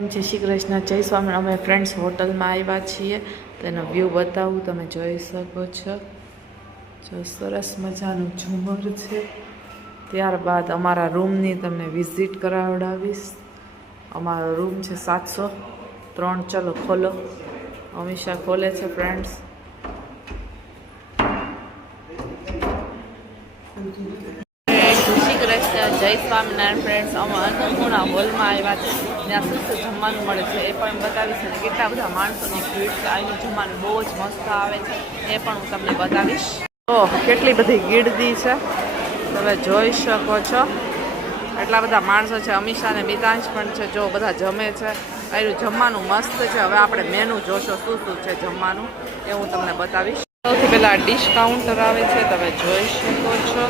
જય શ્રી કૃષ્ણ, જય સ્વામી. અમે ફ્રેન્ડ્સ હોટલમાં આવ્યા છીએ. તેનો વ્યૂ બતાવું, તમે જોઈ શકો છો. જો સરસ મજાનું ઝુમર છે. ત્યારબાદ અમારા રૂમની તમને વિઝિટ કરાવડાવીશ. અમારો રૂમ છે 703. ચલો ખોલો. અમીષા ખોલે છે ફ્રેન્ડ્સ. જય સ્વામિનારાયણ ફ્રેન્ડ્સ. અમે અન્નપૂર્ણા હોલમાં આવ્યા છે. ત્યાં શું જમવાનું મળે છે એ પણ બતાવીશ. અને કેટલા બધા માણસોની ભીડ છે. અહીંનું જમવાનું બહુ જ મસ્ત આવે છે, એ પણ હું તમને બતાવીશ. તો કેટલી બધી ગીર્દી છે તમે જોઈ શકો છો. એટલા બધા માણસો છે. અમીષા અને મિતાંશ પણ છે. જો બધા જમે છે. અહીંનું જમવાનું મસ્ત છે. હવે આપણે મેનુ જોશો શું શું છે જમવાનું, એ હું તમને બતાવીશ. સૌથી પહેલાં ડિશ કાઉન્ટર આવે છે, તમે જોઈ શકો છો.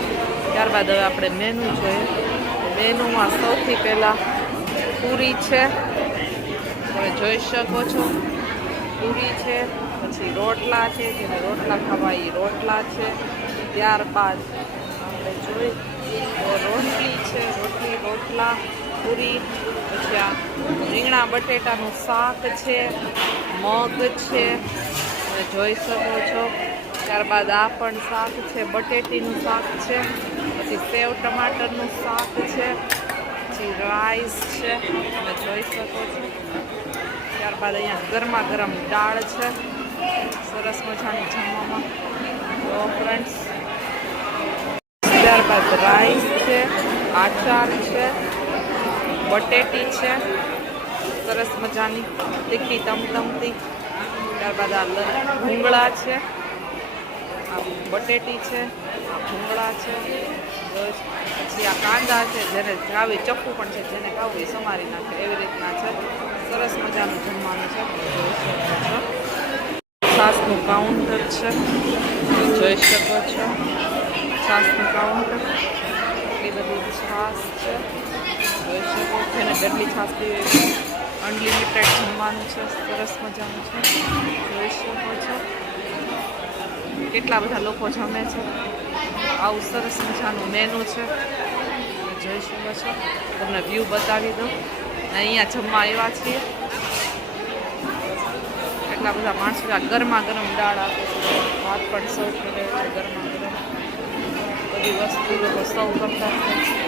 ત્યારબાદ હવે આપણે મેનુ જોઈએ. મેનુમાં સૌથી પહેલાં પૂરી છે, તમે જોઈ શકો છો. પૂરી છે, પછી રોટલા છે, જેને રોટલા ખાવા એ રોટલા છે. ત્યારબાદ આપણે જોઈ તો રોટલી છે, રોટલા, પૂરી, પછી આ રીંગણા બટેટાનું શાક છે, મગ છે, તમે જોઈ શકો છો. ત્યારબાદ આ પણ શાક છે, બટેટીનું શાક છે, પછી સેવ ટમાટરનું શાક છે, પછી રાઈસ છે, તમે જોઈ શકો છો. ત્યારબાદ અહીંયા ગરમા ગરમ દાળ છે, સરસ મજાની જમવામાં. તો ફ્રેન્ડ્સ, ત્યારબાદ રાઈસ છે, આચાર છે, બટેટી છે, સરસ મજાની તીખી તમતમતી. ત્યારબાદ આ ભૂંગળા છે, આ બટેટી છે, આ ભૂંગળા છે, પછી આ કાંદા છે, જેને ખાવી ચપ્પુ પણ છે, જેને ખાવું એ સમારી નાખે એવી રીતના છે. સરસ મજાનું જમવાનું છે, જોઈ શકો છો. છાસનું કાઉન્ટર છે, જોઈ શકો છો. છાસનું કાઉન્ટર, એટલી બધી છાસ છે, જોઈ શકો છો. અને જેટલી છાસ પીવે અનલિમિટેડ જમવાનું છે, સરસ મજાનું છે, જોઈ શકો છો. કેટલા બધા લોકો જમે છે. આવું સરસ મજાનું મેનુ છે, જોઈ શકો છો. તમને વ્યૂ બતાવી દો. અહીંયા જમવા આવ્યા છીએ. એટલા બધા માણસો. આ ગરમા ગરમ દાળ આપે છે, ભાત પણ સર્વ કરે છે ગરમા ગરમ. બધી વસ્તુ લોકો સર્વ કરતા હોય છે.